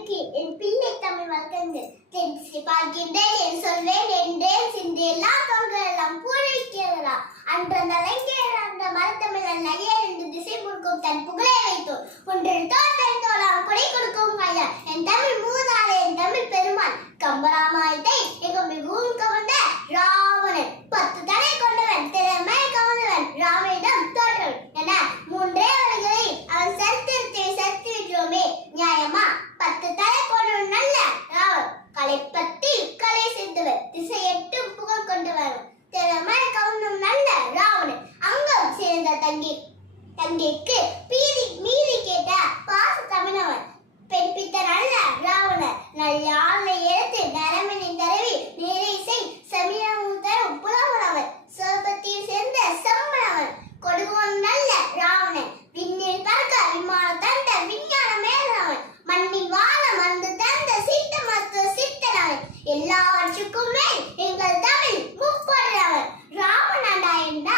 தமிழுக்கு என் பிள்ளை தமிழ் வளர்ந்து பார்க்கின்றேன் என் சொல்வேன் என்றேன் சிந்து எல்லா தோள்கள் எல்லாம் பூரிக்கிறதா அன்ற அந்த மரத்தமிழ் நகைய ரெண்டு திசை முழுக்கும் தன் புகழை வைத்தோம் ஒன்றில் தோற்றன் தோலாம் கொடை கொடுக்கும் ஐயா என் தமிழ் மூதாளே என் தமிழ் பெருமான் கம்பராமாயத்தை எங்க மிகவும் கவர்ந்த ராவணன் 10 தலை கொண்டவன் திறமை கவர்ந்தவன் ராமனிடம் தோற்றவன் என 3 வழிகளை அவன் சரித்திரத்தை சரித்து விட்டோமே நியாயமா 10 தலை கொண்டவன் நல்ல ராவன் கலைப்பத்தி கலை செய்தவர் திசை எட்டும் புகழ் கொண்டவர் திறமை கவர்ந்தவன் நல்ல ராவணன் அங்கம் சேர்ந்த தங்கிக்கு மீறி கேட்ட பாச தமிழவன் பெண் பித்த நல்ல ராவணர் நல்ல எடுத்து நரம்பினை தரவி நேரிசை சமீரமுதரும் புலவனவன் சிவபத்தியில் சேர்ந்த செம்மனவன் கொடுவோன் நல்ல ராவணன் விண்ணில் பறக்க விமானம் தந்த விஞ்ஞான மேலவன் மண்ணில் வாழ மந்து தந்த சித்த மருத்துவ சித்தனவன் எல்லாவற்றுக்கும் மேல் எங்கள் தமிழ் முப்பொருளவன் ராவணண்டா என்ன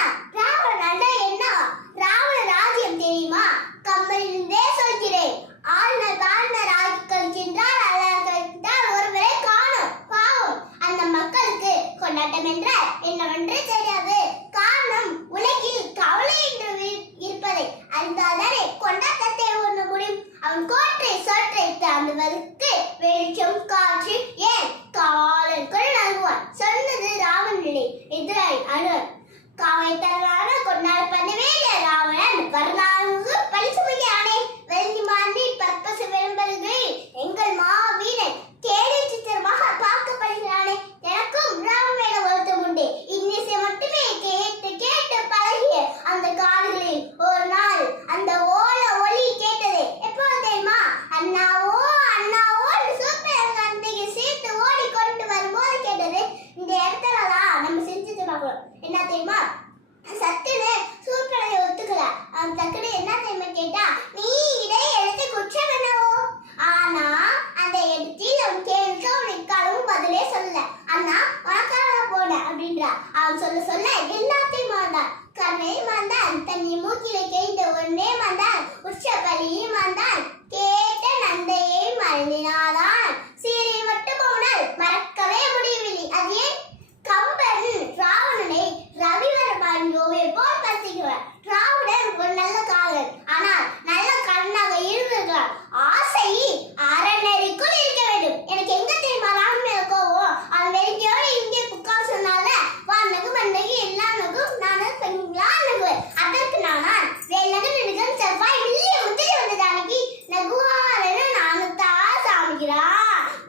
ராவண ராஜ்யம் தெரியுமா கம்பளிலிருந்தே சொல்கிறேன் ஆளுநர் ராஜ் கழிக்கின்றார் அல்லாஹ் ஒருவரை காணும் பாவம் அந்த மக்களுக்கு கொண்டாட்டம் என்றால் என்னவென்று தெரியாது காரணம் உலகில் கவலை என்று இருப்பதை அறிந்தால்தானே கொண்டாட்டத்தை உண்ண முடியும் அவன் கோற்றை சொற்றை தாண்டுவதற்கு வெளிச்சம் காற்று ஏன் காவலன் கூட நல்குவான் சொன்னது ராவணனிலே எதிராய் அனுவன் காவை தரலான கொண்டாட பண்ணவே ராவணன் வரலாறு பரிசுமையானே வெள்ளி மாண்டி பற்பசு விளம்பரங்களில் எங்கள் மாவீரன் கேலி சித்திரமாக பார்க்கப்படுகிறானே எனக்கும் ராவன் மேல வருத்தம் உண்டு இன்னிசை மட்டுமே கேட்டு பழகிய அந்த காடுகளில் ஒரு நாள் அந்த ஓல ஒலி கேட்டது எப்போது தெரியுமா அண்ணாவோ சூப்பர் அன்றைக்கு சேர்த்து ஓடி கொண்டு வரும்போது கேட்டது இந்த இடத்துலதான் நம்ம செஞ்சு பார்க்கணும் என்ன தெரியுமா சத்துன்னு சூப்பரனை ஒத்துக்கல அவன் டக்குனு என்ன தெரியுமா கேட்டா நீ இதை எடுத்து குற்றம் என்னவோ ஆனா அந்த இடத்தில் அவன் கேள்விக்கு அவனுக்கு களவும் பதிலே சொல்லல அண்ணா உனக்காக போன அப்படின்றா அவன் சொல்ல எல்லாத்தையும் மாந்தான் கண்ணை மாந்தான் தண்ணி மூக்கில கேட்ட ஒன்னே மாந்தான் உச்ச பலியும் மாந்தான் கேட்ட நந்தையை மறந்தினாதான் சீரை மட்டும் போனால் மறக்கவே முடியவில்லை அது ஏன் கம்பன் ராவணனை ரவிவர்மன் ஓவியம் போல் பசிக்கிறார் ராவணன் ஒரு நல்ல காதலன் ஆனால் நல்ல கண்ணாக இருந்திருக்கிறார் ஆசை அறநெறிக்குள் இருக்க வேண்டும் எனக்கு எங்க தெரியுமா ராவணன் மேல கோவம் அவன் வெறிக்கையோடு இங்கே புக்கா சொன்னால வானகு மண்ணகு எல்லா நகும் நானும் பெண்களா நகுவேன் அதற்கு நானான் வேலகு நிற்கும் செவ்வாய் மில்லிய முத்திரை வந்தது அன்னைக்கு நகுவாரன்னு நானுத்தான் சாமிக்கிறா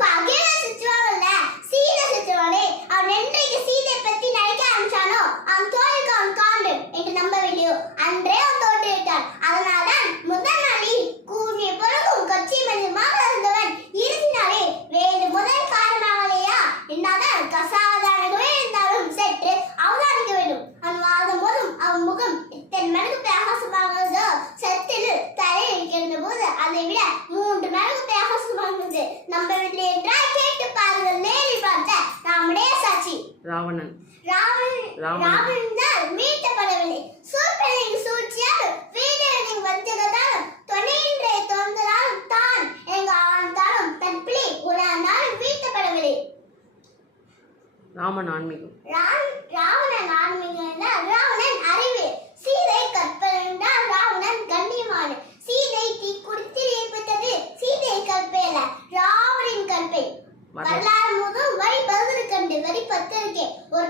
பகைவ சிச்சுவாங்கல்ல சீதை சிச்சுவானே அவன் என்றைக்கு சீதை பத்தி நினைக்க ஆரம்பிச்சானோ அவன் தோலுக்கு அவன் காண்டு என்று நம்பவில்லையோ அன்றே அவன் தோற்று விட்டான் அதனால்தான் முதல் நாளில் கூறிய பொழுதும் கட்சி மனிதமாக இருந்தவன் இறுதி நாளே வேறு முதல் காரணமாகலையா என்னதான் கசாதாரகவே இருந்தாலும் சற்று அவதானிக்க வேண்டும் அவன் வாழும் போதும் அவன் முகம் இத்தனை மடங்கு பிரகாசமானதோ சத்திரு தலையில் கிடந்த போது அதை விட 3 மடங்கு பிரகாசமானது நம்பவில்லை என்றால் கேட்டு பாருங்கள் நேரில் பார்த்த ராமனே சாட்சி ராவணன் தான் மீட்கப்படவில்லை சூழ்நிலைக்கு சூழ்ச்சியால் வீரனை வஞ்சகத்தாலும் தொலையின்றைய தோன்றதாலும் தான் எங்க ஆழ்ந்தாலும் தன் பிள்ளை உணர்ந்தாலும் மீட்கப்படவில்லை ராமன் ஆன்மீகம் ராவணன் ஆன்மீகம் ராவணன் அறிவு சீதை கற்பனை ராவணன் கண்ணியமான சீதை தீ குடித்தில் ஏற்பட்டது சீதை கற்பை அல்ல ராவணின் கற்பை வரலாறு முதல் வரி 11 கண்டு வரி 10 இருக்கே ஒரு